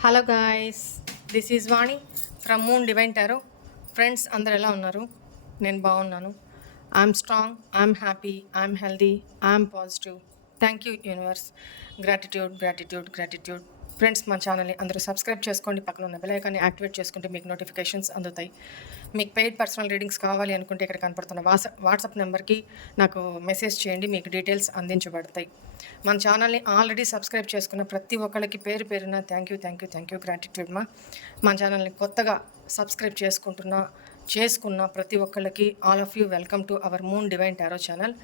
Hello guys, this is Vani from moon divine tarot. Friends అందరు ఎలా ఉన్నారు? నేను బాగున్నాను. I'm strong, I'm happy, I'm healthy, I'm positive. Thank you universe. Gratitude gratitude gratitude. Friends, మన ఛానల్ని అందరూ subscribe చేసుకోండి. పక్కన ఉన్న బెల్ ఐకాన్ని యాక్టివేట్ చేసుకుంటే మీకు నోటిఫికేషన్స్ అందుతాయి. మీకు పెయిడ్ పర్సనల్ రీడింగ్స్ కావాలి అనుకుంటే ఇక్కడ కనపడుతున్న వాట్సాప్ నెంబర్కి నాకు మెసేజ్ చేయండి, మీకు డీటెయిల్స్ అందించబడతాయి. మన ఛానల్ని ఆల్రెడీ సబ్స్క్రైబ్ చేసుకున్న ప్రతి ఒక్కరికి పేరు పేరున థ్యాంక్ యూ గ్రాటిట్యూడ్ మా. మన ఛానల్ని కొత్తగా సబ్స్క్రైబ్ చేసుకున్న ప్రతి ఒక్కళ్ళకి all of you welcome to our moon divine tarot channel.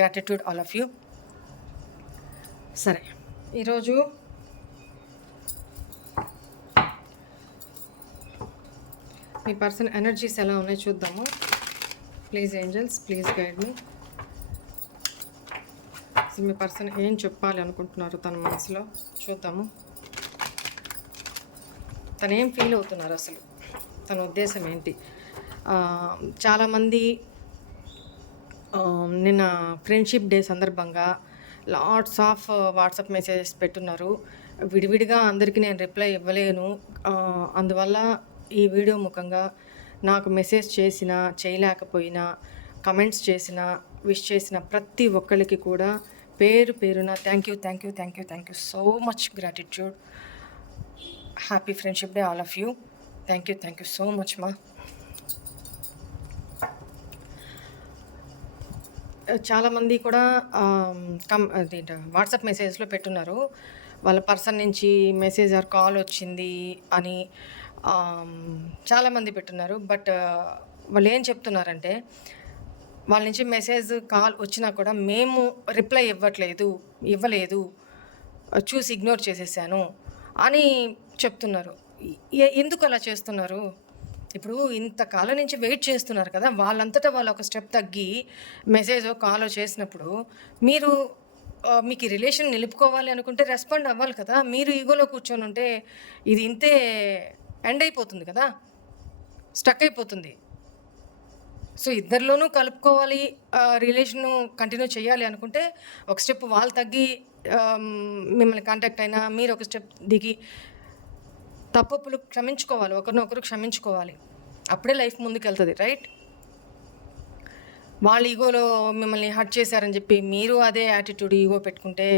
Gratitude all of you. సరే, ఈరోజు మీ పర్సన్ ఎనర్జీస్ ఎలా ఉన్నాయో చూద్దాము. ప్లీజ్ ఏంజల్స్, ప్లీజ్ గైడ్ మీ. అసలు మీ పర్సన్ ఏం చెప్పాలి అనుకుంటున్నారు తన మనసులో చూద్దాము. తను ఏం ఫీల్ అవుతున్నారు, అసలు తన ఉద్దేశం ఏంటి? చాలామంది నిన్న ఫ్రెండ్షిప్ డే సందర్భంగా లాట్స్ ఆఫ్ వాట్సాప్ మెసేజెస్ పెట్టున్నారు. విడివిడిగా అందరికీ నేను రిప్లై ఇవ్వలేను. అందువల్ల ఈ వీడియో ముఖంగా నాకు మెసేజ్ చేసినా చేయలేకపోయినా, కమెంట్స్ చేసినా, విష్ చేసిన ప్రతి ఒక్కరికి కూడా పేరు పేరున thank you so much. Gratitude. Happy friendship day all of you. Thank you so much మా. చాలామంది కూడా వాట్సాప్ మెసేజ్లో పెట్టున్నారు, వాళ్ళ పర్సన్ నుంచి మెసేజ్ ఆర్ కాల్ వచ్చింది అని చాలామంది పెట్టున్నారు. బట్ వాళ్ళు ఏం చెప్తున్నారంటే, వాళ్ళ నుంచి మెసేజ్ కాల్ వచ్చినా కూడా మేము రిప్లై ఇవ్వలేదు, చూసి ఇగ్నోర్ చేసేసాను అని చెప్తున్నారు. ఎందుకు అలా చేస్తున్నారు? ఇప్పుడు ఇంతకాలం నుంచి వెయిట్ చేస్తున్నారు కదా, వాళ్ళంతటా వాళ్ళు ఒక స్టెప్ తగ్గి మెసేజో కాలో చేసినప్పుడు మీకు ఈ రిలేషన్ నిలుపుకోవాలి అనుకుంటే రెస్పాండ్ అవ్వాలి కదా. మీరు ఈగోలో కూర్చొని ఉంటే ఇది ఇంతే ఎండ్ అయిపోతుంది కదా, స్టక్ అయిపోతుంది. సో ఇద్దరిలోనూ కలుపుకోవాలి, రిలేషను కంటిన్యూ చేయాలి అనుకుంటే ఒక స్టెప్ వాళ్ళు తగ్గి మిమ్మల్ని కాంటాక్ట్ అయినా మీరు ఒక స్టెప్ దిగి తప్పులు క్షమించుకోవాలి, ఒకరినొకరు క్షమించుకోవాలి. అప్పుడే లైఫ్ ముందుకు వెళ్తుంది, రైట్? వాళ్ళు ఈగోలో మిమ్మల్ని హర్ట్ చేశారని చెప్పి మీరు అదే యాటిట్యూడ్ ఈగో పెట్టుకుంటే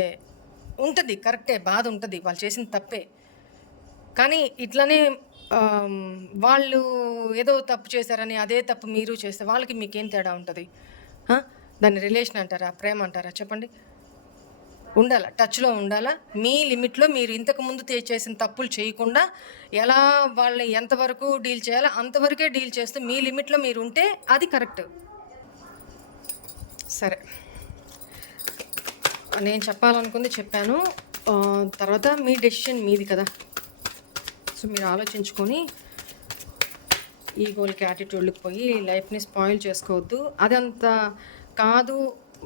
ఉంటుంది, కరెక్టే, బాధ ఉంటుంది, వాళ్ళు చేసిన తప్పే. కానీ ఇట్లానే వాళ్ళు ఏదో తప్పు చేశారని అదే తప్పు మీరు చేస్తే వాళ్ళకి మీకేం తేడా ఉంటుంది? దాన్ని రిలేషన్ అంటారా, ప్రేమ అంటారా? చెప్పండి. ఉండాలా, టచ్లో ఉండాలా, మీ లిమిట్లో. మీరు ఇంతకుముందు చేసిన తప్పులు చేయకుండా ఎలా వాళ్ళని ఎంతవరకు డీల్ చేయాలో అంతవరకే డీల్ చేస్తూ మీ లిమిట్లో మీరు ఉంటే అది కరెక్ట్. సరే, నేను చెప్పాలనుకుంది చెప్పాను. తర్వాత మీ డెసిషన్ మీది కదా. సో మీరు ఆలోచించుకొని ఈగోలకి యాటిట్యూడ్కి పోయి లైఫ్ని స్పాయిల్ చేసుకోవద్దు. అదంతా కాదు,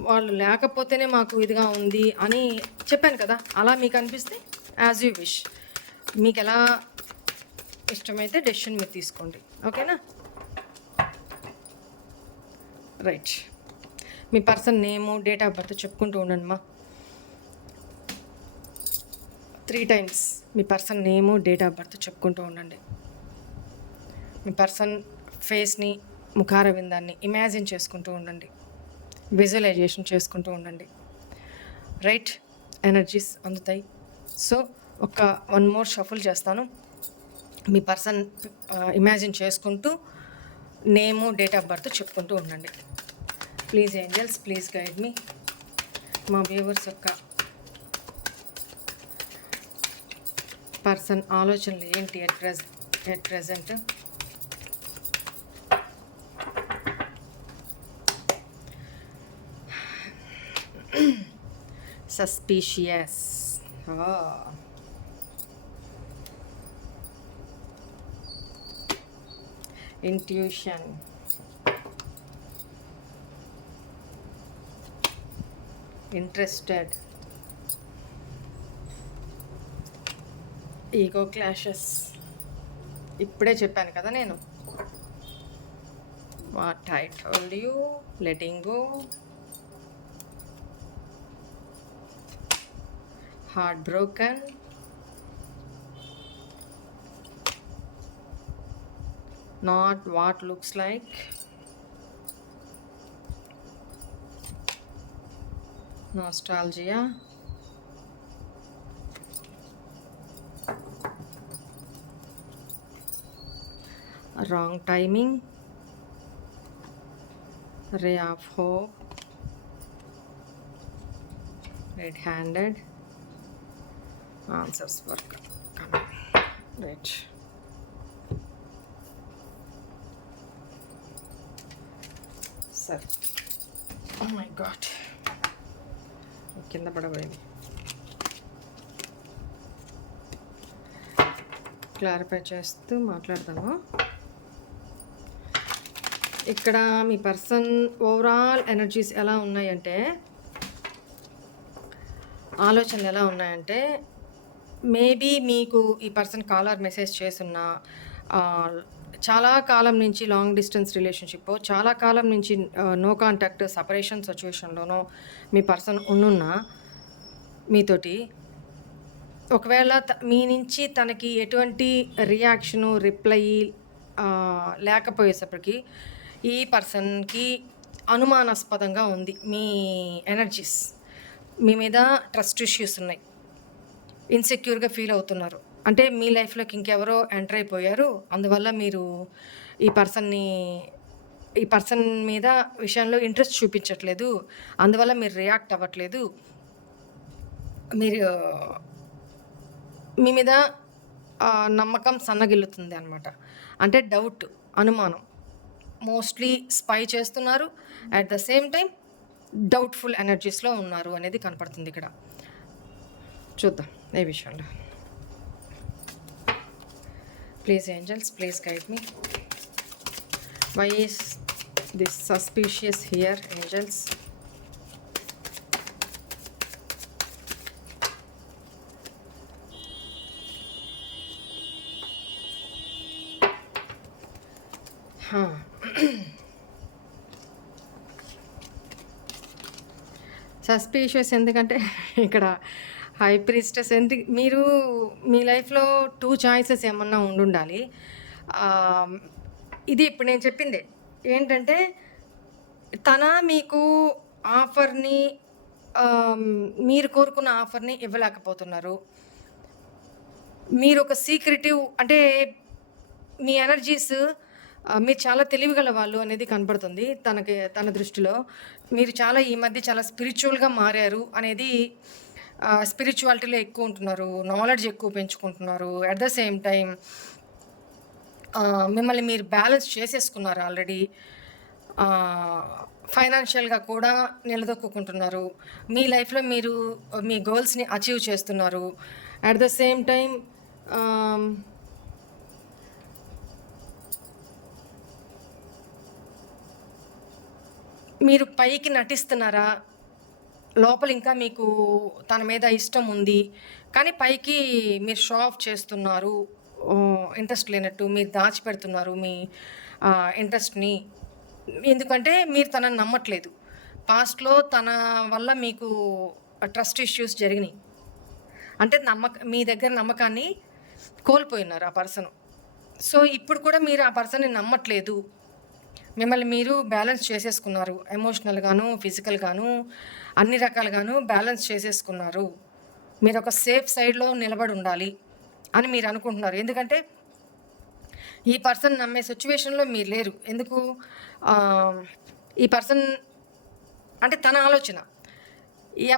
వాళ్ళు లేకపోతేనే మాకు ఇదిగా ఉంది అని చెప్పాను కదా. అలా మీకు అనిపిస్తే యాజ్ యూ విష్, మీకు ఎలా ఇష్టమైతే డెసిషన్ మీరు తీసుకోండి, ఓకేనా? Right. Me person name, date of birth చెప్పుకుంటూ ఉండండి మా. 3 times me person name, date of birth చెప్పుకుంటూ ఉండండి. మీ పర్సన్ ఫేస్ని, ముఖార విందాన్ని ఇమాజిన్ చేసుకుంటూ ఉండండి, విజువలైజేషన్ చేసుకుంటూ ఉండండి. రైట్, ఎనర్జీస్ అందుతాయి. సో ఒక 1 more షఫుల్ చేస్తాను. మీ పర్సన్ ఇమాజిన్ చేసుకుంటూ నేము, డేట్ ఆఫ్ బర్త్ చెప్పుకుంటూ ఉండండి. ప్లీజ్ ఏంజల్స్, ప్లీజ్ గైడ్ మీ. మా వ్యూవర్స్ యొక్క పర్సన్ ఆలోచనలు ఏంటి at present? Suspicious, intuition, interested, ego clashes. ఇప్పుడే చెప్పాను కదా నేను, what I told you, letting go, heart broken, not what looks like. Nostalgia. Wrong timing. Ray of hope. Red-handed. Answers were coming. Right. Sir. Oh my God. కింద పడబోయింది. Clarify చేస్తూ మాట్లాడతాను. ఇక్కడ మీ person overall energies ఎలా ఉన్నాయంటే, ఆలోచనలు ఎలా ఉన్నాయంటే, maybe మీకు ఈ పర్సన్ కాల్ ఆర్ మెసేజ్ చేస్తున్నా, చాలా కాలం నుంచి లాంగ్ డిస్టెన్స్ రిలేషన్షిప్, చాలా కాలం నుంచి నో కాంటాక్ట్ సపరేషన్ సిచ్యువేషన్లోనో మీ పర్సన్ ఉన్నున్నా మీతోటి, ఒకవేళ మీ నుంచి తనకి ఎటువంటి రియాక్షను రిప్లై లేకపోయేసప్పటికి ఈ పర్సన్కి అనుమానాస్పదంగా ఉంది. మీ ఎనర్జీస్ మీ మీద ట్రస్ట్ ఇష్యూస్ ఉన్నాయి, ఇన్సెక్యూర్గా ఫీల్ అవుతున్నారు. అంటే మీ లైఫ్లోకి ఇంకెవరో ఎంటర్ అయిపోయారు, అందువల్ల మీరు ఈ పర్సన్ మీద విషయంలో ఇంట్రెస్ట్ చూపించట్లేదు, అందువల్ల మీరు రియాక్ట్ అవ్వట్లేదు, మీరు మీ మీద నమ్మకం సన్నగిల్లుతుంది అనమాట. అంటే డౌట్, అనుమానం, మోస్ట్లీ స్పై చేస్తున్నారు, at the same time doubtful ఎనర్జీస్లో ఉన్నారు అనేది కనపడుతుంది ఇక్కడ. చూద్దాం ఏ విషయంలో. Please angels, please guide me. Why is this suspicious here angels? Suspicious ఎందుకంటే ఇక్కడ హై ప్రీస్టెస్ మీరు మీ లైఫ్లో 2 చాయిసెస్ ఏమన్నా ఉండాలి. ఇది ఇప్పుడు నేను చెప్పిందే ఏంటంటే, తన మీకు ఆఫర్ని, మీరు కోరుకున్న ఆఫర్ని ఇవ్వలేకపోతున్నారు. మీరు ఒక సీక్రెటివ్, అంటే మీ ఎనర్జీస్, మీరు చాలా తెలివిగల వాళ్ళు అనేది కనపడుతుంది తన దృష్టిలో. మీరు ఈ మధ్య చాలా స్పిరిచువల్గా మారారు అనేది, స్పిరిచువాలిటీలో ఎక్కువ ఉంటున్నారు, నాలెడ్జ్ ఎక్కువ పెంచుకుంటున్నారు. అట్ ద సేమ్ టైం మిమ్మల్ని మీరు బ్యాలెన్స్ చేసేసుకున్నారు ఆల్రెడీ. ఫైనాన్షియల్గా కూడా నిలదొక్కుంటున్నారు. మీ లైఫ్లో మీరు మీ గోల్స్ని అచీవ్ చేస్తున్నారు. అట్ ద సేమ్ టైం మీరు పైకి నటిస్తున్నారా, లోపల ఇంకా మీకు తన మీద ఇష్టం ఉంది, కానీ పైకి మీరు షో ఆఫ్ చేస్తున్నారు, ఇంట్రెస్ట్ లేనట్టు మీరు దాచిపెడుతున్నారు మీ ఇంట్రెస్ట్ని. ఎందుకంటే మీరు తనని నమ్మట్లేదు. పాస్ట్లో తన వల్ల మీకు ట్రస్ట్ ఇష్యూస్ జరిగినాయి. అంటే మీ దగ్గర నమ్మకాన్ని కోల్పోయినారు ఆ పర్సన్. సో ఇప్పుడు కూడా మీరు ఆ పర్సన్ని నమ్మట్లేదు. మిమ్మల్ని మీరు బ్యాలెన్స్ చేసేసుకున్నారు, ఎమోషనల్గాను ఫిజికల్గాను అన్ని రకాలుగాను బ్యాలెన్స్ చేసేసుకున్నారు. మీరు ఒక సేఫ్ సైడ్లో నిలబడి ఉండాలి అని మీరు అనుకుంటున్నారు. ఎందుకంటే ఈ పర్సన్ నమ్మే సిచ్యువేషన్లో మీరు లేరు. ఎందుకు? ఈ పర్సన్ అంటే తన ఆలోచన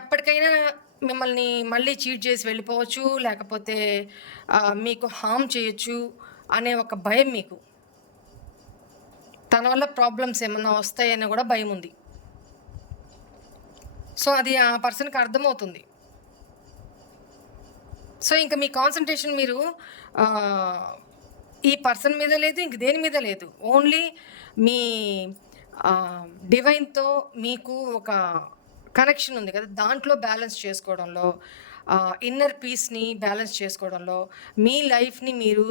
ఎప్పటికైనా మిమ్మల్ని మళ్ళీ చీట్ చేసి వెళ్ళిపోవచ్చు, లేకపోతే మీకు హామ్ చేయొచ్చు అనే ఒక భయం మీకు. తన వల్ల ప్రాబ్లమ్స్ ఏమన్నా వస్తాయని కూడా భయం ఉంది. సో అది ఆ పర్సన్కి అర్థమవుతుంది. సో ఇంకా మీ కాన్సన్ట్రేషన్ మీరు ఈ పర్సన్ మీద లేదు, ఇంక దేని మీద లేదు. ఓన్లీ మీ డివైన్తో మీకు ఒక కనెక్షన్ ఉంది కదా, దాంట్లో బ్యాలెన్స్ చేసుకోవడంలో, ఇన్నర్ పీస్ని బ్యాలెన్స్ చేసుకోవడంలో, మీ లైఫ్ని మీరు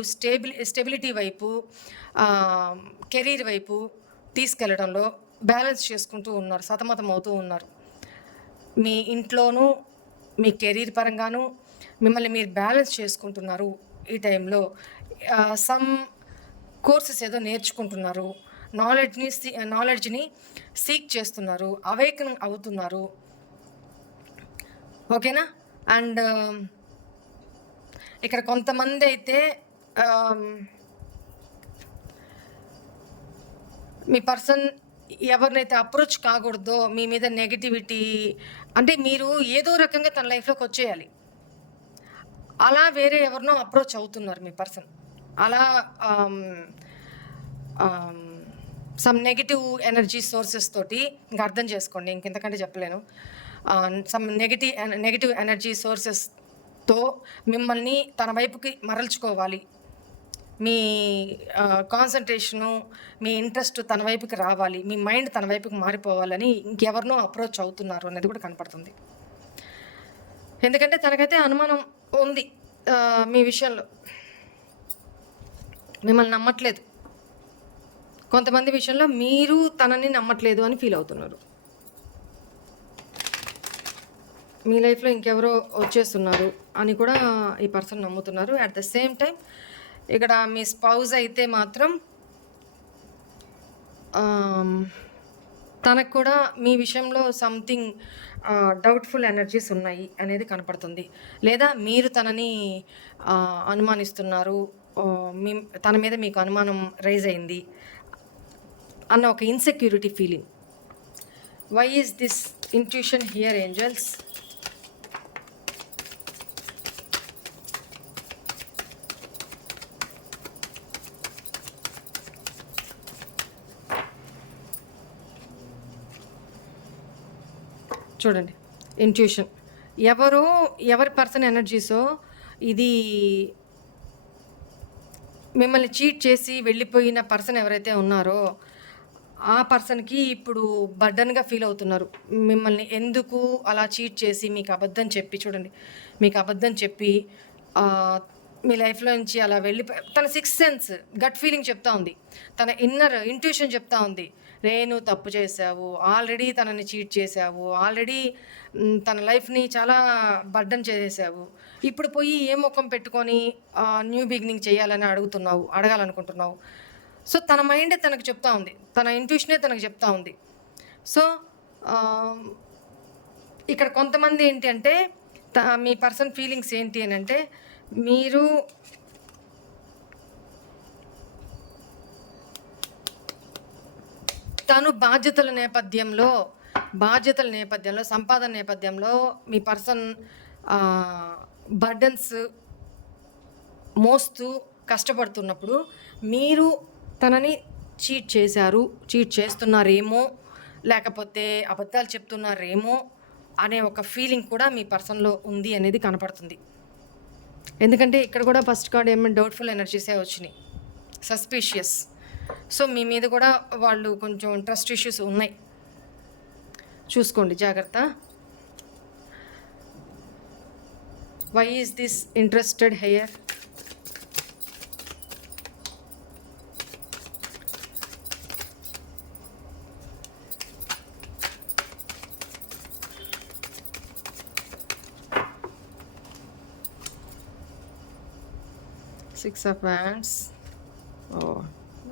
స్టెబిలిటీ వైపు, కెరీర్ వైపు తీసుకెళ్ళడంలో బ్యాలెన్స్ చేసుకుంటూ ఉన్నారు, సతమతం అవుతూ ఉన్నారు. మీ ఇంట్లోనూ మీ కెరీర్ పరంగాను మిమ్మల్ని మీరు బ్యాలెన్స్ చేసుకుంటున్నారు ఈ టైంలో. కోర్సెస్ ఏదో నేర్చుకుంటున్నారు, నాలెడ్జ్ని సీక్ చేస్తున్నారు, అవేకన్ అవుతున్నారు. ఓకేనా? అండ్ ఇక్కడ కొంతమంది అయితే మీ పర్సన్ ఎవరినైతే అప్రోచ్ కాకూడదో, మీ మీద నెగటివిటీ అంటే మీరు ఏదో రకంగా తన లైఫ్లోకి వచ్చేయాలి, అలా వేరే ఎవరినో అప్రోచ్ అవుతున్నారు మీ పర్సన్. అలా సమ్ నెగిటివ్ ఎనర్జీ సోర్సెస్ తోటి ఇంకా అర్థం చేసుకోండి, ఇంకెంతకంటే చెప్పలేను. సమ్ నెగిటివ్ ఎనర్జీ సోర్సెస్తో మిమ్మల్ని తన వైపుకి మరల్చుకోవాలి, మీ కాన్సన్ట్రేషను, మీ ఇంట్రెస్ట్ తన వైపుకి రావాలి, మీ మైండ్ తన వైపుకి మారిపోవాలని ఇంకెవరినో అప్రోచ్ అవుతున్నారు అనేది కూడా కనపడుతుంది. ఎందుకంటే తనకైతే అనుమానం ఉంది మీ విషయంలో, మిమ్మల్ని నమ్మట్లేదు. కొంతమంది విషయంలో మీరు తనని నమ్మట్లేదు అని ఫీల్ అవుతున్నారు. మీ లైఫ్లో ఇంకెవరో వచ్చేస్తున్నారు అని కూడా ఈ పర్సన్ నమ్ముతున్నారు. అట్ ద సేమ్ టైం ఇక్కడ మీ స్పౌజ్ అయితే మాత్రం తనకు కూడా మీ విషయంలో సంథింగ్ డౌట్ఫుల్ ఎనర్జీస్ ఉన్నాయి అనేది కనపడుతుంది. లేదా మీరు తనని అనుమానిస్తున్నారు, తన మీద మీకు అనుమానం రైజ్ అయింది అన్న ఒక insecurity feeling. Why is this intuition here angels? చూడండి, ఇంట్యూషన్ ఎవరి పర్సన్ ఎనర్జీసో ఇది మిమ్మల్ని చీట్ చేసి వెళ్ళిపోయిన పర్సన్ ఎవరైతే ఉన్నారో ఆ పర్సన్కి ఇప్పుడు బర్డన్గా ఫీల్ అవుతున్నారు. మిమ్మల్ని ఎందుకు అలా చీట్ చేసి మీకు అబద్ధం చెప్పి, చూడండి, మీకు అబద్ధం చెప్పి మీ లైఫ్లో నుంచి అలా తన సిక్స్త్ సెన్స్ గట్ ఫీలింగ్ చెప్తా ఉంది, తన ఇన్నర్ ఇంట్యూషన్ చెప్తా ఉంది, నువ్వు తప్పు చేసావు, ఆల్రెడీ తనని చీట్ చేసావు, ఆల్రెడీ తన లైఫ్ని చాలా బర్డన్ చేసేసావు, ఇప్పుడు పోయి ఏ ముఖం పెట్టుకొని న్యూ బిగినింగ్ చేయాలని అడగాలనుకుంటున్నావు. సో తన మైండే తనకు చెప్తా ఉంది, తన ఇంట్యూషనే తనకు చెప్తా ఉంది. సో ఇక్కడ కొంతమంది ఏంటి అంటే మీ పర్సన్ ఫీలింగ్స్ ఏంటి అని అంటే, మీరు తను బాధ్యతల నేపథ్యంలో సంపాదన నేపథ్యంలో మీ పర్సన్ బర్డన్స్ మోస్తూ కష్టపడుతున్నప్పుడు మీరు తనని చీట్ చేస్తున్నారేమో, లేకపోతే అబద్ధాలు చెప్తున్నారేమో అనే ఒక ఫీలింగ్ కూడా మీ పర్సన్లో ఉంది అనేది కనపడుతుంది. ఎందుకంటే ఇక్కడ కూడా ఫస్ట్ కార్డ్ ఏమైనా డౌట్ఫుల్ ఎనర్జీసే వచ్చినాయి, సస్పీషియస్. సో మీ మీద కూడా వాళ్ళు కొంచెం ట్రస్ట్ ఇష్యూస్ ఉన్నాయి, చూసుకోండి జాగ్రత్త. Why is this interested here? Six of wands.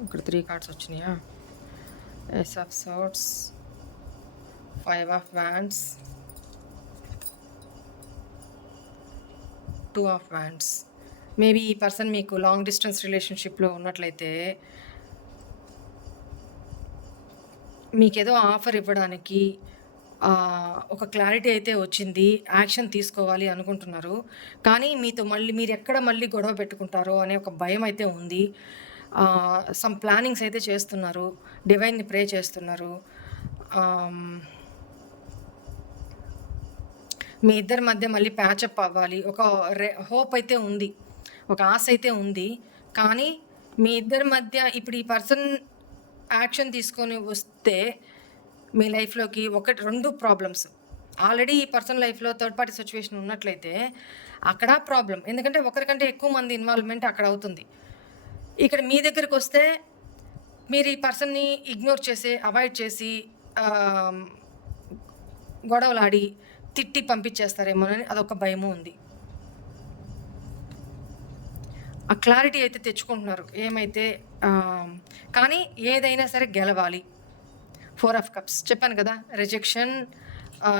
ఇక్కడ 3 కార్డ్స్ వచ్చినాయా? Ace of swords, 5 of wands, 2 of wands. Maybe ఈ పర్సన్ మీకు లాంగ్ డిస్టెన్స్ రిలేషన్షిప్లో ఉన్నట్లయితే మీకేదో ఆఫర్ ఇవ్వడానికి ఒక క్లారిటీ అయితే వచ్చింది, యాక్షన్ తీసుకోవాలి అనుకుంటున్నారు. కానీ మీరు ఎక్కడ మళ్ళీ గొడవ పెట్టుకుంటారో అనే ఒక భయం అయితే ఉంది. సమ్ ప్లానింగ్స్ అయితే చేస్తున్నారు, డివైన్ని ప్రే చేస్తున్నారు. మీ ఇద్దరి మధ్య మళ్ళీ ప్యాచప్ అవ్వాలి, ఒక హోప్ అయితే ఉంది, ఒక ఆశ అయితే ఉంది. కానీ మీ ఇద్దరి మధ్య ఇప్పుడు ఈ పర్సన్ యాక్షన్ తీసుకొని వస్తే మీ లైఫ్లోకి 2 ప్రాబ్లమ్స్. ఆల్రెడీ ఈ పర్సన్ లైఫ్లో థర్డ్ పార్టీ సిచ్యువేషన్ ఉన్నట్లయితే అక్కడ ప్రాబ్లం, ఎందుకంటే ఒకరికంటే ఎక్కువ మంది ఇన్వాల్వ్మెంట్ అక్కడ అవుతుంది. ఇక్కడ మీ దగ్గరికి వస్తే మీరు ఈ పర్సన్ని ఇగ్నోర్ చేసి, అవాయిడ్ చేసి, గొడవలాడి తిట్టి పంపించేస్తారేమోనని అదొక భయము ఉంది. ఆ క్లారిటీ అయితే తెచ్చుకుంటున్నారు. ఏమైతే కానీ ఏదైనా సరే గెలవాలి. 4 ఆఫ్ కప్స్ చెప్పాను కదా! రిజెక్షన్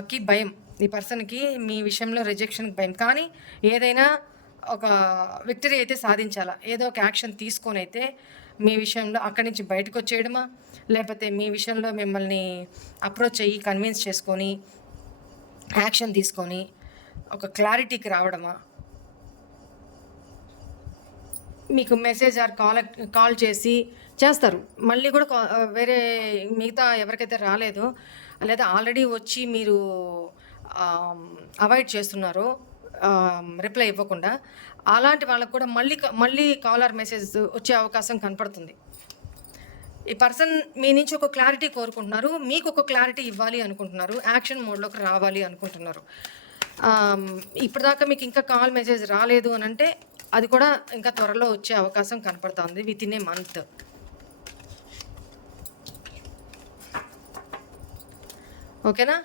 కి భయం. ఈ పర్సన్‌కి మీ విషయంలో రిజెక్షన్‌కి భయం. కానీ ఏదైనా ఒక విక్టరీ అయితే సాధించాలా. ఏదో ఒక యాక్షన్ తీసుకొనైతే మీ విషయంలో అక్కడి నుంచి బయటకొచ్చేయడమా, లేపోతే మీ విషయంలో మిమ్మల్ని అప్రోచ్ అయ్యి కన్విన్స్ చేసుకొని, యాక్షన్ తీసుకొని, ఒక క్లారిటీకి రావడమా, మీకు మెసేజ్ ఆర్ కాల్ చేసి చేస్తారు. మళ్ళీ కూడా వేరే మిగతా ఎవరికైతే రాలేదో లేదా ఆల్రెడీ వచ్చి మీరు అవాయిడ్ చేస్తున్నారో రిప్లై ఇవ్వకుండా, అలాంటి వాళ్ళకి కూడా మళ్ళీ కాల్ ఆర్ మెసేజ్ వచ్చే అవకాశం కనపడుతుంది. ఈ పర్సన్ మీ నుంచి ఒక క్లారిటీ కోరుకుంటున్నారు. మీకు ఒక క్లారిటీ ఇవ్వాలి అనుకుంటున్నారు. యాక్షన్ మోడ్‌లోకి రావాలి అనుకుంటున్నారు. ఇప్పటిదాకా మీకు ఇంకా కాల్, మెసేజ్ రాలేదు అనంటే అది కూడా ఇంకా త్వరలో వచ్చే అవకాశం కనపడుతోంది వితిన్ ఏ మంత్. ఓకేనా?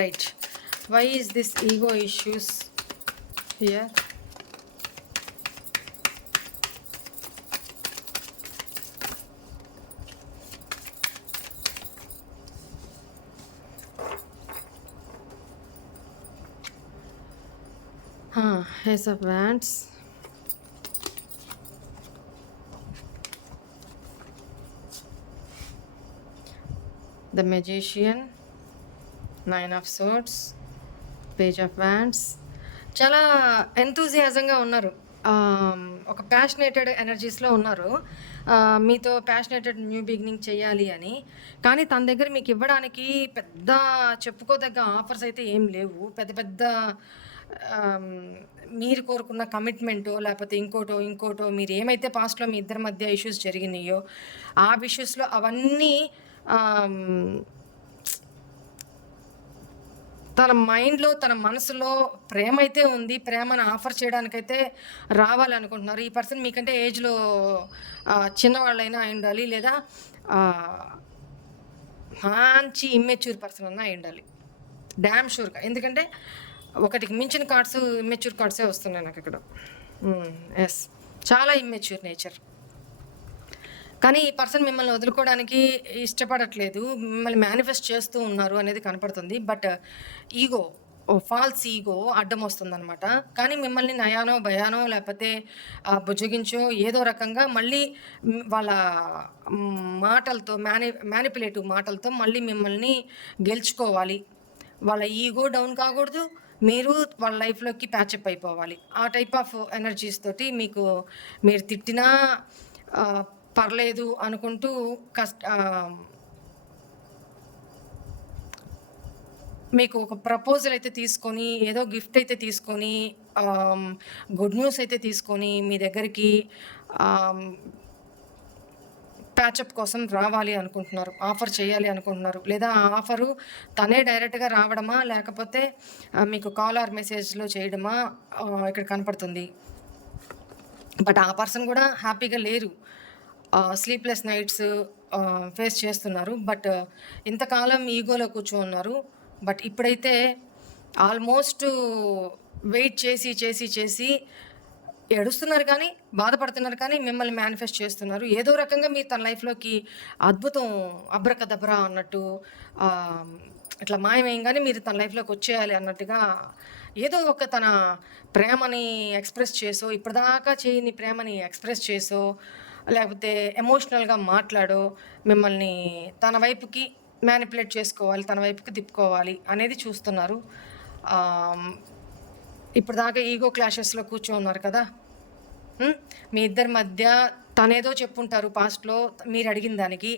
Right. Why is this ego issues here? Ace of Wands, the Magician, 9 of Swords, Page of Wands. చాలా ఎంతూజియాజంగా ఉన్నారు. ఒక ప్యాషనేటెడ్ ఎనర్జీస్లో ఉన్నారు. మీతో ప్యాషనేటెడ్ న్యూ బిగినింగ్ చేయాలి అని. కానీ తన దగ్గర మీకు ఇవ్వడానికి పెద్ద చెప్పుకోదగ్గ ఆఫర్స్ అయితే ఏం లేవు. పెద్ద పెద్ద మీరు కోరుకున్న కమిట్మెంటో లేకపోతే ఇంకోటో మీరు ఏమైతే పాస్ట్లో మీ ఇద్దరి మధ్య ఇష్యూస్ జరిగినాయో ఆ ఇష్యూస్లో అవన్నీ తన మైండ్లో, తన మనసులో ప్రేమ అయితే ఉంది. ప్రేమను ఆఫర్ చేయడానికైతే రావాలనుకుంటున్నారు. ఈ పర్సన్ మీకంటే ఏజ్లో చిన్నవాళ్ళైనా అయి ఉండాలి, లేదా మంచి ఇమ్మెచ్యూర్ పర్సన్ అన్నా అయి ఉండాలి. డ్యామ్ షూర్గా. ఎందుకంటే ఒకటికి మించిన కార్డ్స్ ఇమ్మెచ్యూర్ కార్డ్సే వస్తున్నాయి నాకు ఇక్కడ. ఎస్, చాలా ఇమ్మెచ్యూర్ నేచర్. కానీ ఈ పర్సన్ మిమ్మల్ని వదులుకోవడానికి ఇష్టపడట్లేదు. మిమ్మల్ని మేనిఫెస్ట్ చేస్తూ ఉన్నారు అనేది కనపడుతుంది. బట్ ఈగో, ఫాల్స్ ఈగో అడ్డం వస్తుందన్నమాట. కానీ మిమ్మల్ని నయానో భయానో లేకపోతే బుజ్జగించో ఏదో రకంగా మళ్ళీ వాళ్ళ మాటలతో మ్యానిపులేటివ్ మాటలతో మళ్ళీ మిమ్మల్ని గెలుచుకోవాలి. వాళ్ళ ఈగో డౌన్ కాకూడదు, మీరు వాళ్ళ లైఫ్లోకి ప్యాచప్ అయిపోవాలి. ఆ టైప్ ఆఫ్ ఎనర్జీస్ తోటి మీరు తిట్టినా పర్లేదు అనుకుంటూ మీకు ఒక ప్రపోజల్ అయితే తీసుకొని, ఏదో గిఫ్ట్ అయితే తీసుకొని, గుడ్ న్యూస్ అయితే తీసుకొని మీ దగ్గరికి ప్యాచప్ కోసం రావాలి అనుకుంటున్నారు. ఆఫర్ చేయాలి అనుకుంటున్నారు. లేదా ఆ ఆఫరు తనే డైరెక్ట్గా రావడమా, లేకపోతే మీకు కాల్ ఆర్ మెసేజ్లో చేయడమా ఇక్కడ కనపడుతుంది. బట్ ఆ పర్సన్ కూడా హ్యాపీగా లేరు. స్లీప్లెస్ నైట్స్ ఫేస్ చేస్తున్నారు. బట్ ఇంతకాలం ఈగోలో కూర్చోన్నారు. బట్ ఇప్పుడైతే ఆల్మోస్ట్ వెయిట్ చేసి ఏడుస్తున్నారు, కానీ బాధపడుతున్నారు, కానీ మిమ్మల్ని మేనిఫెస్ట్ చేస్తున్నారు. ఏదో రకంగా మీరు తన లైఫ్లోకి అద్భుతం అబ్రకదబ్రా అన్నట్టు ఇట్లా మాయమేయంగానే మీరు తన లైఫ్లోకి వచ్చేయాలి అన్నట్టుగా ఏదో ఒక తన ప్రేమని ఎక్స్ప్రెస్ చేసో, ఇప్పటిదాకా చేయని ప్రేమని ఎక్స్ప్రెస్ చేసో, లేకపోతే ఎమోషనల్గా మాట్లాడో మిమ్మల్ని తన వైపుకి మ్యానిపులేట్ చేసుకోవాలి, తన వైపుకి తిప్పుకోవాలి అనేది చూస్తున్నారు. ఇప్పటిదాకా ఈగో క్లాషెస్లో కూర్చోన్నారు కదా. మీ ఇద్దరి మధ్య తనేదో చెప్పుంటారు పాస్ట్లో, మీరు అడిగిన దానికి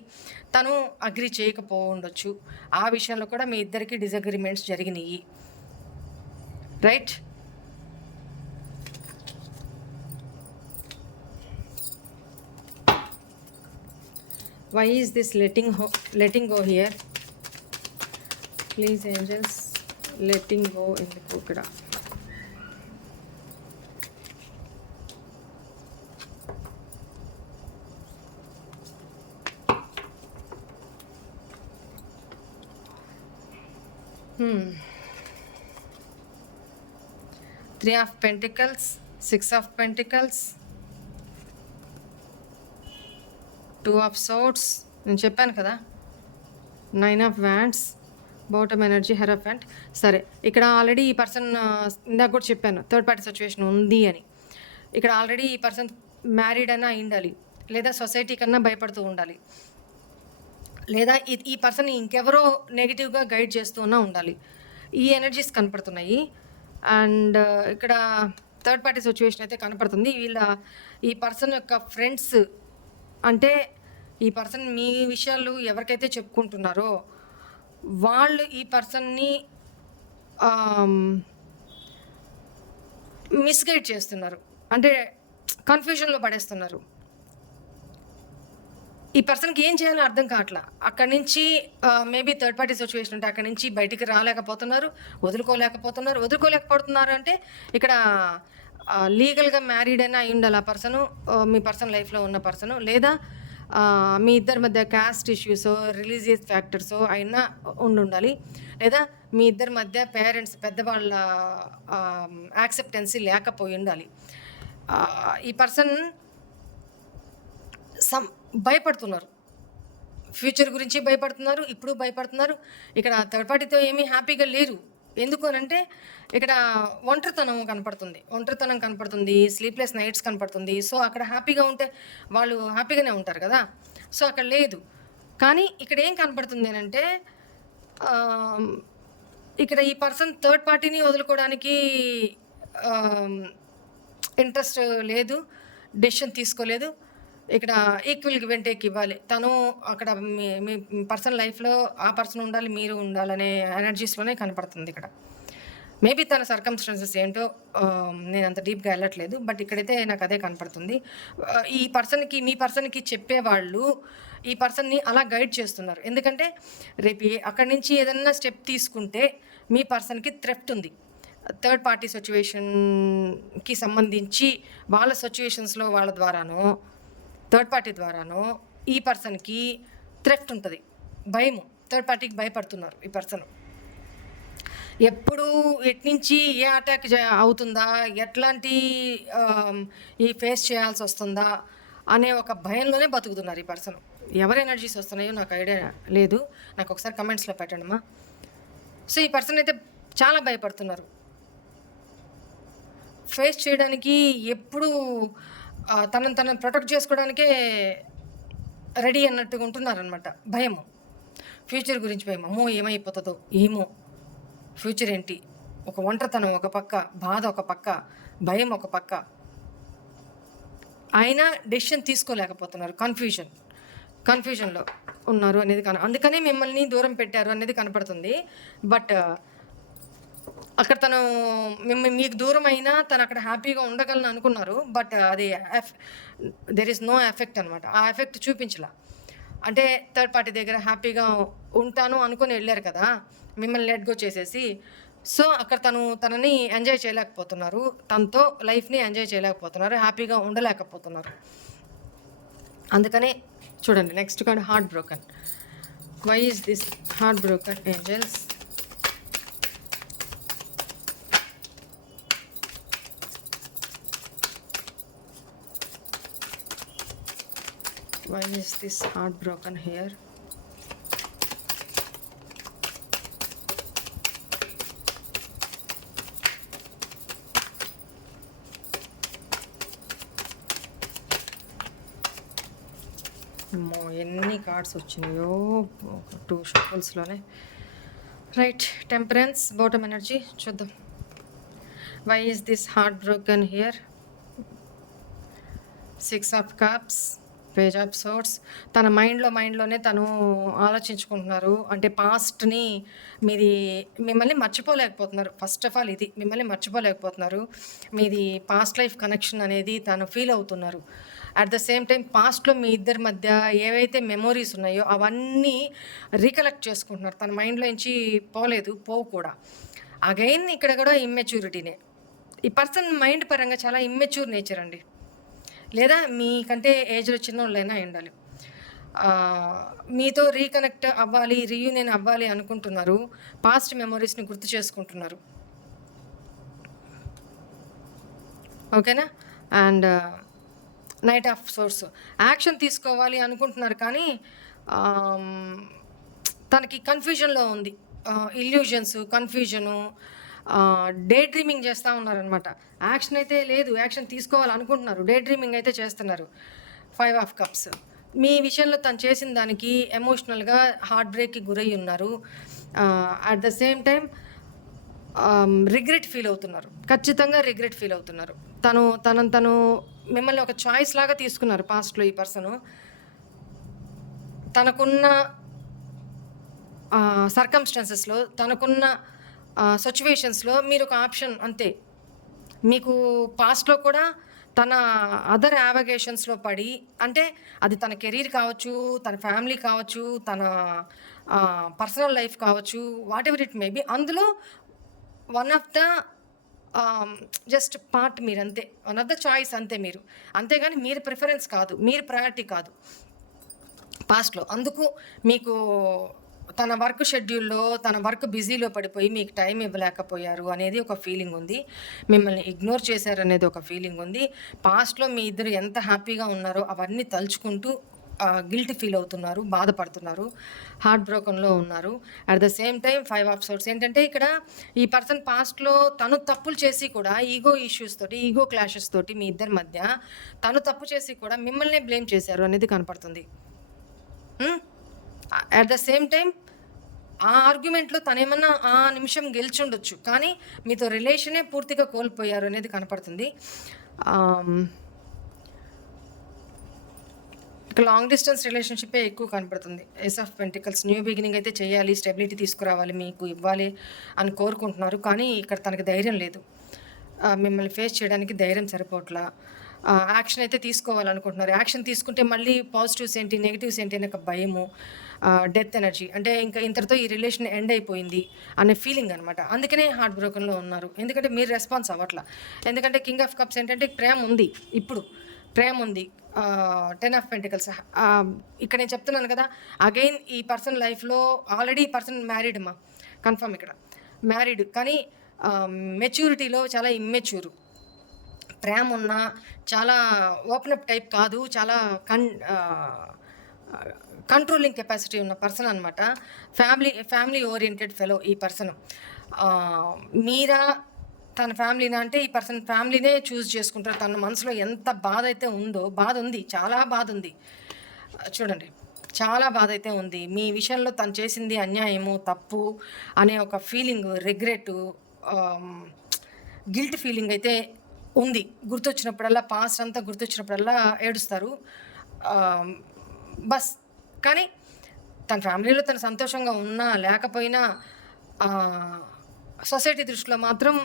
తను అగ్రి చేయకపోవచ్చు. ఆ విషయంలో కూడా మీ ఇద్దరికి డిసగ్రిమెంట్స్ జరిగినాయి. Right? Why is this letting go here? Please angels, letting go ఎందుకు ఇక్కడ? 3 of pentacles, 6 of pentacles, 2 of swords, నేను చెప్పాను కదా, 9 of wands, bottom energy, hierophant. సరే, ఇక్కడ ఆల్రెడీ ఈ పర్సన్ ఇందాక కూడా చెప్పాను థర్డ్ పార్టీ సిచ్యువేషన్ ఉంది అని. ఇక్కడ ఆల్రెడీ ఈ పర్సన్ మ్యారీడ్ అయినా ఉండాలి, లేదా సొసైటీ కన్నా భయపడుతూ ఉండాలి, లేదా ఈ పర్సన్ ఇంకెవరో నెగిటివ్గా గైడ్ చేస్తూ ఉన్నా ఉండాలి. ఈ ఎనర్జీస్ కనపడుతున్నాయి. అండ్ ఇక్కడ థర్డ్ పార్టీ సిచ్యువేషన్ అయితే కనపడుతుంది. ఈ పర్సన్ యొక్క ఫ్రెండ్స్, అంటే ఈ పర్సన్ మీ విషయాలు ఎవరికైతే చెప్పుకుంటున్నారో వాళ్ళు ఈ పర్సన్ని మిస్గైడ్ చేస్తున్నారు, అంటే కన్ఫ్యూజన్లో పడేస్తున్నారు. ఈ పర్సన్కి ఏం చేయాలో అర్థం కావట్లా. అక్కడి నుంచి మేబీ థర్డ్ పార్టీ సిచ్యువేషన్ ఉంటే అక్కడి నుంచి బయటికి రాలేకపోతున్నారు, వదులుకోలేకపోతున్నారు. అంటే ఇక్కడ లీగల్గా మ్యారీడ్ అయినా అయి ఉండాలి ఆ పర్సను, మీ పర్సన్ లైఫ్లో ఉన్న పర్సను, లేదా మీ ఇద్దరి మధ్య క్యాస్ట్ ఇష్యూస్, రిలీజియస్ ఫ్యాక్టర్స్ అయినా ఉండాలి, లేదా మీ ఇద్దరి మధ్య పేరెంట్స్ పెద్దవాళ్ళ యాక్సెప్టెన్సీ లేకపోయి ఉండాలి. ఈ పర్సన్ భయపడుతున్నారు, ఫ్యూచర్ గురించి భయపడుతున్నారు, ఇప్పుడు భయపడుతున్నారు. ఇక్కడ థర్డ్ పార్టీతో ఏమీ హ్యాపీగా లేరు. ఎందుకు అనంటే ఇక్కడ ఒంటరితనం కనపడుతుంది, స్లీప్లెస్ నైట్స్ కనపడుతుంది. సో అక్కడ హ్యాపీగా ఉంటే వాళ్ళు హ్యాపీగానే ఉంటారు కదా, సో అక్కడ లేదు. కానీ ఇక్కడ ఏం కనపడుతుంది అంటే ఇక్కడ ఈ పర్సన్ థర్డ్ పార్టీని వదులుకోవడానికి ఇంట్రెస్ట్ లేదు, డెసిషన్ తీసుకోలేదు. ఇక్కడ ఈక్వల్ గివ్ అండ్ టేక్ ఇవ్వాలి. తను అక్కడ మీ పర్సనల్ లైఫ్లో ఆ పర్సన్ ఉండాలి, మీరు ఉండాలనే ఎనర్జీస్లోనే కనపడుతుంది. ఇక్కడ మేబీ తన సర్కమ్స్టాన్సెస్ ఏంటో నేను అంత డీప్గా వెళ్ళట్లేదు, బట్ ఇక్కడైతే నాకు అదే కనపడుతుంది. మీ పర్సన్కి చెప్పేవాళ్ళు ఈ పర్సన్ని అలా గైడ్ చేస్తున్నారు. ఎందుకంటే రేపు అక్కడి నుంచి ఏదన్నా స్టెప్ తీసుకుంటే మీ పర్సన్కి థ్రెఫ్ట్ ఉంది. థర్డ్ పార్టీ సిచ్యువేషన్కి సంబంధించి వాళ్ళ సిచ్యువేషన్స్లో వాళ్ళ ద్వారానో థర్డ్ పార్టీ ద్వారానో ఈ పర్సన్కి థ్రెఫ్ట్ ఉంటుంది, భయము. థర్డ్ పార్టీకి భయపడుతున్నారు ఈ పర్సన్. ఎప్పుడు ఎట్నుంచి ఏ అటాక్ అవుతుందా, ఎట్లాంటి ఈ ఫేస్ చేయాల్సి వస్తుందా అనే ఒక భయంలోనే బతుకుతున్నారు ఈ పర్సన్. ఎవరి ఎనర్జీస్ వస్తున్నాయో నాకు ఐడియా లేదు, నాకు ఒకసారి కమెంట్స్లో పెట్టండి అమ్మా. సో ఈ పర్సన్ అయితే చాలా భయపడుతున్నారు, ఫేస్ చేయడానికి ఎప్పుడు తనను ప్రొటెక్ట్ చేసుకోవడానికే రెడీ అన్నట్టుగా ఉంటున్నారనమాట. భయము, ఫ్యూచర్ గురించి భయం. అమ్మో ఏమైపోతుందో ఏమో, ఫ్యూచర్ ఏంటి, ఒక ఒంటరితనం ఒక పక్క, బాధ ఒక పక్క, భయం ఒక పక్క, అయినా డెసిషన్ తీసుకోలేకపోతున్నారు, కన్ఫ్యూజన్లో ఉన్నారు అనేది అందుకనే మిమ్మల్ని దూరం పెట్టారు అనేది కనపడుతుంది. బట్ అక్కడ తను మీకు దూరం అయినా తను అక్కడ హ్యాపీగా ఉండగలను అనుకున్నారు, బట్ అది దెర్ ఈస్ నో ఎఫెక్ట్ అనమాట. ఆ ఎఫెక్ట్ చూపించలా. అంటే థర్డ్ పార్టీ దగ్గర హ్యాపీగా ఉంటాను అనుకుని వెళ్ళారు కదా, మిమ్మల్ని లెట్ గో చేసేసి. సో అక్కడ తనని ఎంజాయ్ చేయలేకపోతున్నారు, తనతో లైఫ్ని ఎంజాయ్ చేయలేకపోతున్నారు, హ్యాపీగా ఉండలేకపోతున్నారు. అందుకనే చూడండి next card heart broken. Why is this heart broken angels? Why is this heart broken here? ఎన్ని కార్డ్స్ వచ్చినాయో 2 షఫల్స్లోనే. రైట్, టెంపరెన్స్, బాటమ్ ఎనర్జీ చూద్దాం. Why is this heart broken here? 6 of cups, page of swords. తన మైండ్లోనే తను ఆలోచించుకుంటున్నారు. అంటే పాస్ట్ని మిమ్మల్ని మర్చిపోలేకపోతున్నారు. First of all ఇది మిమ్మల్ని మర్చిపోలేకపోతున్నారు. మీది పాస్ట్ లైఫ్ కనెక్షన్ అనేది తను ఫీల్ అవుతున్నారు. అట్ ద సేమ్ టైం పాస్ట్లో మీ ఇద్దరి మధ్య ఏవైతే మెమోరీస్ ఉన్నాయో అవన్నీ రీకలెక్ట్ చేసుకుంటున్నారు. తన మైండ్లో నుంచి పోవు కూడా. అగైన్ ఇక్కడ కూడా ఇమ్మెచ్యూరిటీనే. ఈ పర్సన్ మైండ్ పరంగా చాలా ఇమ్మెచ్యూర్ నేచర్ అండి, లేదా మీకంటే ఏజ్లో చిన్నోళ్ళైనా ఉండాలి. మీతో రీకనెక్ట్ అవ్వాలి, రీయూనియన్ అవ్వాలి అనుకుంటున్నారు. పాస్ట్ మెమొరీస్ని గుర్తు చేసుకుంటున్నారు. ఓకేనా? And knight of swords action తీసుకోవాలి అనుకుంటున్నారు కానీ ఆమ్, తనకి కన్ఫ్యూజన్లో ఉంది. ఇల్యూజన్స్, కన్ఫ్యూజను, డే డ్రీమింగ్ చేస్తూ ఉన్నారనమాట. యాక్షన్ అయితే లేదు, యాక్షన్ తీసుకోవాలనుకుంటున్నారు, డే డ్రీమింగ్ అయితే చేస్తున్నారు. 5 ఆఫ్ కప్స్ మీ విషయంలో తను చేసిన దానికి ఎమోషనల్గా హార్ట్ బ్రేక్కి గురై ఉన్నారు. At the same time regret feel అవుతున్నారు, ఖచ్చితంగా రిగ్రెట్ ఫీల్ అవుతున్నారు. తను మిమ్మల్ని ఒక చాయిస్ లాగా తీసుకున్నారు పాస్ట్లో. ఈ పర్సను తనకున్న సర్కమ్స్టాన్సెస్లో, తనకున్న సిచ్యువేషన్స్లో మీరు ఒక ఆప్షన్ అంతే. మీకు పాస్ట్లో కూడా తన అదర్ యావగేషన్స్లో పడి, అంటే అది తన కెరీర్ కావచ్చు, తన ఫ్యామిలీ కావచ్చు, తన పర్సనల్ లైఫ్ కావచ్చు, whatever it may be, అందులో one of the just part మీరు అంతే, వన్ ఆఫ్ ద చాయిస్ అంతే మీరు. అంతేగాని మీరు ప్రిఫరెన్స్ కాదు, మీరు ప్రయారిటీ కాదు పాస్ట్లో. అందుకు మీకు తన వర్క్ షెడ్యూల్లో, తన వర్క్ బిజీలో పడిపోయి మీకు టైం ఇవ్వలేకపోయారు అనేది ఒక ఫీలింగ్ ఉంది. మిమ్మల్ని ఇగ్నోర్ చేశారు అనేది ఒక ఫీలింగ్ ఉంది. పాస్ట్లో మీ ఇద్దరు ఎంత హ్యాపీగా ఉన్నారో అవన్నీ తలుచుకుంటూ గిల్ట్ ఫీల్ అవుతున్నారు, బాధపడుతున్నారు, హార్ట్ బ్రోకన్లో ఉన్నారు. At the same time 5 of swords ఏంటంటే, ఇక్కడ ఈ పర్సన్ పాస్ట్లో తను తప్పులు చేసి కూడా ఈగో ఇష్యూస్ తోటి, ఈగో క్లాషెస్ తోటి మీ ఇద్దరి మధ్య తను తప్పు చేసి కూడా మిమ్మల్నే బ్లేమ్ చేశారు అనేది కనపడుతుంది. అట్ ద సేమ్ టైం ఆ ఆర్గ్యుమెంట్లో తనేమన్నా ఆ నిమిషం గెలిచుండొచ్చు, కానీ మీతో రిలేషనే పూర్తిగా కోల్పోయారు అనేది కనపడుతుంది. ఇక లాంగ్ డిస్టెన్స్ రిలేషన్షిప్పే ఎక్కువ కనపడుతుంది. Ace of pentacles new beginning అయితే చేయాలి, స్టెబిలిటీ తీసుకురావాలి, మీకు ఇవ్వాలి అని కోరుకుంటున్నారు, కానీ ఇక్కడ తనకి ధైర్యం లేదు. మిమ్మల్ని ఫేస్ చేయడానికి ధైర్యం సరిపోవట్లా. యాక్షన్ అయితే తీసుకోవాలనుకుంటున్నారు. యాక్షన్ తీసుకుంటే మళ్ళీ పాజిటివ్స్ ఏంటి, నెగిటివ్స్ ఏంటి అనే ఒక భయము, డెత్ ఎనర్జీ, అంటే ఇంకా ఇంతటితో ఈ రిలేషన్ ఎండ్ అయిపోయింది అనే ఫీలింగ్ అనమాట. అందుకనే హార్ట్ బ్రోకన్లో ఉన్నారు. ఎందుకంటే మీరు రెస్పాన్స్ అవ్వట్లా. ఎందుకంటే కింగ్ ఆఫ్ కప్స్ ఏంటంటే ప్రేమ ఉంది, ఇప్పుడు ప్రేమ ఉంది. 10 ఆఫ్ పెంటికల్స్ ఇక్కడ నేను చెప్తున్నాను కదా, అగైన్ ఈ పర్సన్ లైఫ్లో ఆల్రెడీ ఈ పర్సన్ మ్యారీడ్ అమ్మా, కన్ఫర్మ్ ఇక్కడ మ్యారీడ్, కానీ మెచ్యూరిటీలో చాలా ఇమ్మెచ్యూరు. ప్రేమ ఉన్న చాలా ఓపెన్ అప్ టైప్ కాదు, చాలా కంట్రోలింగ్ కెపాసిటీ ఉన్న పర్సన్ అనమాట. ఫ్యామిలీ ఓరియంటెడ్ ఫెలో ఈ పర్సన్. మీరా తన ఫ్యామిలీనా అంటే ఈ పర్సన్ ఫ్యామిలీనే చూస్ చేసుకుంటారు. తన మనసులో ఎంత బాధ అయితే ఉందో, బాధ ఉంది, చాలా బాధ ఉంది, చూడండి, చాలా బాధ అయితే ఉంది. మీ విషయంలో తను చేసింది అన్యాయము, తప్పు అనే ఒక ఫీలింగ్, రిగ్రెట్, గిల్ట్ ఫీలింగ్ అయితే ఉంది. గుర్తొచ్చినప్పుడల్లా, పాస్ట్ అంతా గుర్తొచ్చినప్పుడల్లా ఏడుస్తారు బస్. కానీ తన ఫ్యామిలీలో తను సంతోషంగా ఉన్నా లేకపోయినా సొసైటీ దృష్టిలో మాత్రం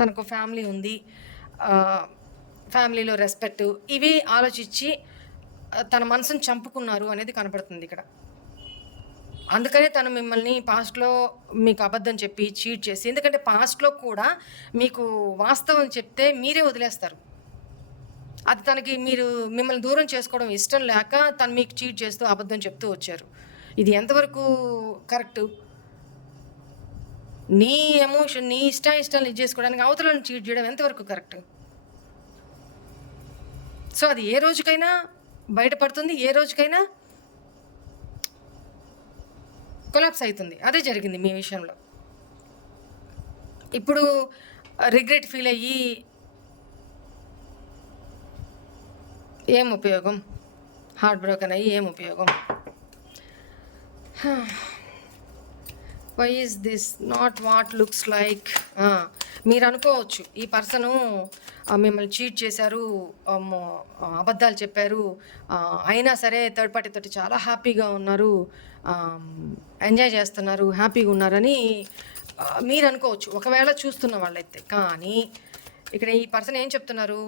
తనకు ఫ్యామిలీ ఉంది, ఫ్యామిలీలో రెస్పెక్ట్, ఇవి ఆలోచించి తన మనసును చంపుకున్నారు అనేది కనపడుతుంది ఇక్కడ. అందుకనే తను మిమ్మల్ని పాస్ట్లో మీకు అబద్ధం చెప్పి చీట్ చేసి, ఎందుకంటే పాస్ట్లో కూడా మీకు వాస్తవం చెప్తే మీరే వదిలేస్తారు. అది తనకి మిమ్మల్ని దూరం చేసుకోవడం ఇష్టం లేక తను మీకు చీట్ చేస్తూ అబద్ధం చెప్తూ వచ్చారు. ఇది ఎంతవరకు కరెక్టు? నీ ఎమోషన్, నీ ఇష్టాలు ఇది చేసుకోవడానికి అవతలను చీట్ చేయడం ఎంతవరకు కరెక్ట్? సో అది ఏ రోజుకైనా బయటపడుతుంది, ఏ రోజుకైనా కొలాప్స్ అవుతుంది. అదే జరిగింది మీ విషయంలో. ఇప్పుడు రిగ్రెట్ ఫీల్ అయ్యి ఏం ఉపయోగం? హార్ట్ బ్రోకన్ అయ్యి ఏం ఉపయోగం? Why is this not what looks like? మీరు అనుకోవచ్చు ఈ పర్సను మిమ్మల్ని చీట్ చేశారు, అబద్ధాలు చెప్పారు, అయినా సరే థర్డ్ పార్టీ తోటి చాలా హ్యాపీగా ఉన్నారు, ఎంజాయ్ చేస్తున్నారు, హ్యాపీగా ఉన్నారని మీరు అనుకోవచ్చు ఒకవేళ చూస్తున్న వాళ్ళైతే. కానీ ఇక్కడ ఈ పర్సన్ ఏం చెప్తున్నారు?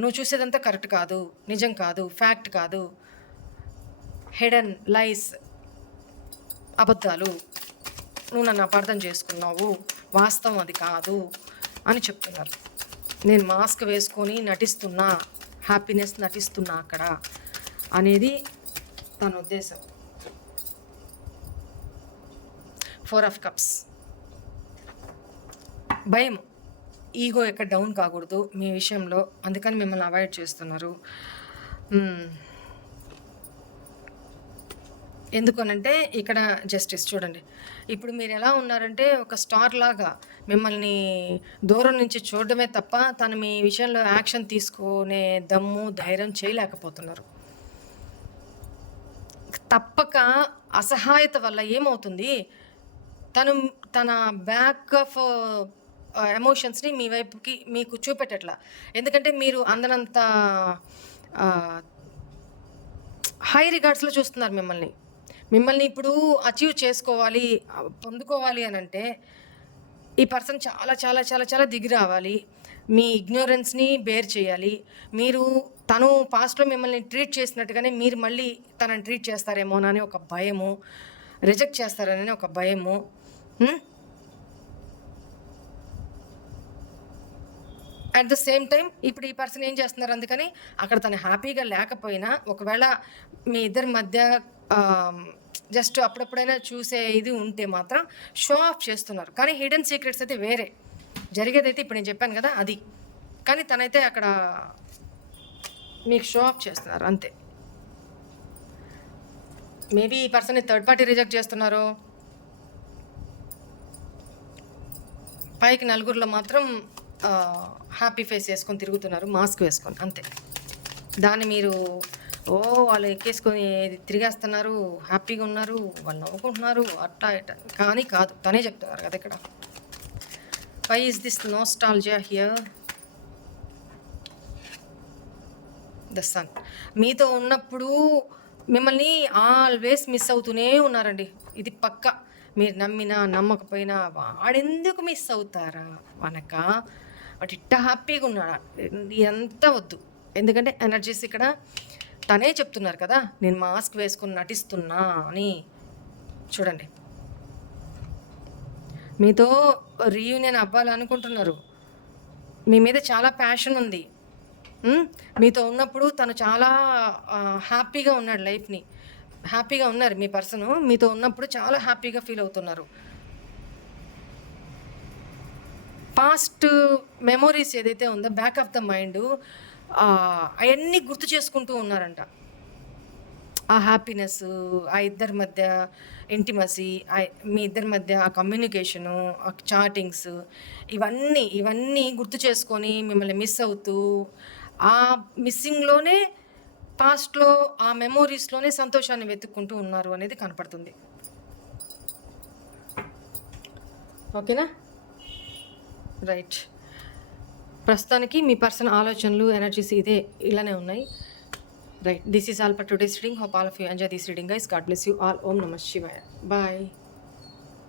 నువ్వు చూసేదంతా కరెక్ట్ కాదు, నిజం కాదు, ఫ్యాక్ట్ కాదు, హిడెన్ లైస్, అబద్ధాలు, నువ్వు నన్ను అపార్థం చేసుకున్నావు, వాస్తవం అది కాదు అని చెప్తున్నారు. నేను మాస్క్ వేసుకొని నటిస్తున్నా, హ్యాపీనెస్ నటిస్తున్నా అక్కడ అనేది తన ఉద్దేశం. 4 ఆఫ్ కప్స్, భయం, ఈగో ఎక్కడ డౌన్ కాకూడదు మీ విషయంలో, అందుకని మిమ్మల్ని అవాయిడ్ చేస్తున్నారు. ఎందుకనంటే ఇక్కడ జస్టిస్ చూడండి. ఇప్పుడు మీరు ఎలా ఉన్నారంటే ఒక స్టార్ లాగా మిమ్మల్ని దూరం నుంచి చూడడమే తప్ప తను మీ విషయంలో యాక్షన్ తీసుకునే దమ్ము, ధైర్యం చేయలేకపోతున్నారు. తప్పక అసహాయత వల్ల ఏమవుతుంది, తను తన బ్యాక్ ఆఫ్ ఎమోషన్స్ని మీ వైపుకి మీకు చూపెట్టట్లా. ఎందుకంటే మీరు అందనంత హై రిగార్డ్స్లో చూస్తున్నారు మిమ్మల్ని ఇప్పుడు అచీవ్ చేసుకోవాలి, పొందుకోవాలి అని అంటే ఈ పర్సన్ చాలా చాలా చాలా చాలా దిగి రావాలి, మీ ఇగ్నోరెన్స్ని బేర్ చేయాలి. మీరు తను పాస్ట్లో మిమ్మల్ని ట్రీట్ చేసినట్టుగానే మీరు మళ్ళీ తనని ట్రీట్ చేస్తారేమోనని ఒక భయము, రిజెక్ట్ చేస్తారని ఒక భయము. అట్ ద సేమ్ టైం ఇప్పుడు ఈ పర్సన్ ఏం చేస్తున్నారు, అందుకని అక్కడ తను హ్యాపీగా లేకపోయినా ఒకవేళ మీ ఇద్దరి మధ్య జస్ట్ అప్పుడప్పుడైనా చూసే ఇది ఉంటే మాత్రం షో ఆఫ్ చేస్తున్నారు. కానీ హిడెన్ సీక్రెట్స్ అయితే వేరే జరిగేదైతే ఇప్పుడు నేను చెప్పాను కదా అది. కానీ తనైతే అక్కడ మీకు షో ఆఫ్ చేస్తున్నారు అంతే. మేబీ ఈ పర్సన్ని థర్డ్ పార్టీ రిజెక్ట్ చేస్తున్నారు. పైకి నలుగురిలో మాత్రం హ్యాపీ ఫేస్ వేసుకొని తిరుగుతున్నారు, మాస్క్ వేసుకొని అంతే. దాన్ని మీరు వాళ్ళు ఎక్కేసుకొని తిరిగేస్తున్నారు, హ్యాపీగా ఉన్నారు, వాళ్ళు నవ్వుకుంటున్నారు అట్టా ఇట్టా, కానీ కాదు, తనే చెప్తున్నారు కదా ఇక్కడ. Why is this nostalgia here? The sun మీతో ఉన్నప్పుడు మిమ్మల్ని ఆల్వేస్ మిస్ అవుతూనే ఉన్నారండి, ఇది పక్కా. మీరు నమ్మినా నమ్మకపోయినా వాడెందుకు మిస్ అవుతారా వనక, వాడు ఇట్ట హ్యాపీగా ఉన్నాడా, ఎంత వద్దు. ఎందుకంటే ఎనర్జీస్ ఇక్కడ తనే చెప్తున్నారు కదా, నేను మాస్క్ వేసుకుని నటిస్తున్నా అని. చూడండి, మీతో రీయూనియన్ అవ్వాలనుకుంటున్నారు, మీ మీద చాలా ప్యాషన్ ఉంది. మీతో ఉన్నప్పుడు తను చాలా హ్యాపీగా ఉన్నాడు, లైఫ్ని హ్యాపీగా ఉన్నారు. మీ పర్సన్ మీతో ఉన్నప్పుడు చాలా హ్యాపీగా ఫీల్ అవుతున్నారు. పాస్ట్ మెమొరీస్ ఏదైతే ఉందో బ్యాక్ ఆఫ్ ద మైండ్, అవన్నీ గుర్తు చేసుకుంటూ ఉన్నారంట. ఆ హ్యాపీనెస్, ఆ ఇద్దరి మధ్య ఇంటిమసీ, మీ ఇద్దరి మధ్య ఆ కమ్యూనికేషను, ఆ చాటింగ్స్, ఇవన్నీ గుర్తు చేసుకొని మిమ్మల్ని మిస్ అవుతూ, ఆ మిస్సింగ్లోనే పాస్ట్లో ఆ మెమోరీస్లోనే సంతోషాన్ని వెతుక్కుంటూ ఉన్నారు అనేది కనపడుతుంది. ఓకేనా? రైట్. ప్రస్తుతానికి మీ పర్సన్ ఆలోచనలు, ఎనర్జీస్ ఇలానే ఉన్నాయి. Right. This is all for today's reading. Hope all of you enjoy this reading guys. God bless you all. ఓం నమః శివాయ. బాయ్.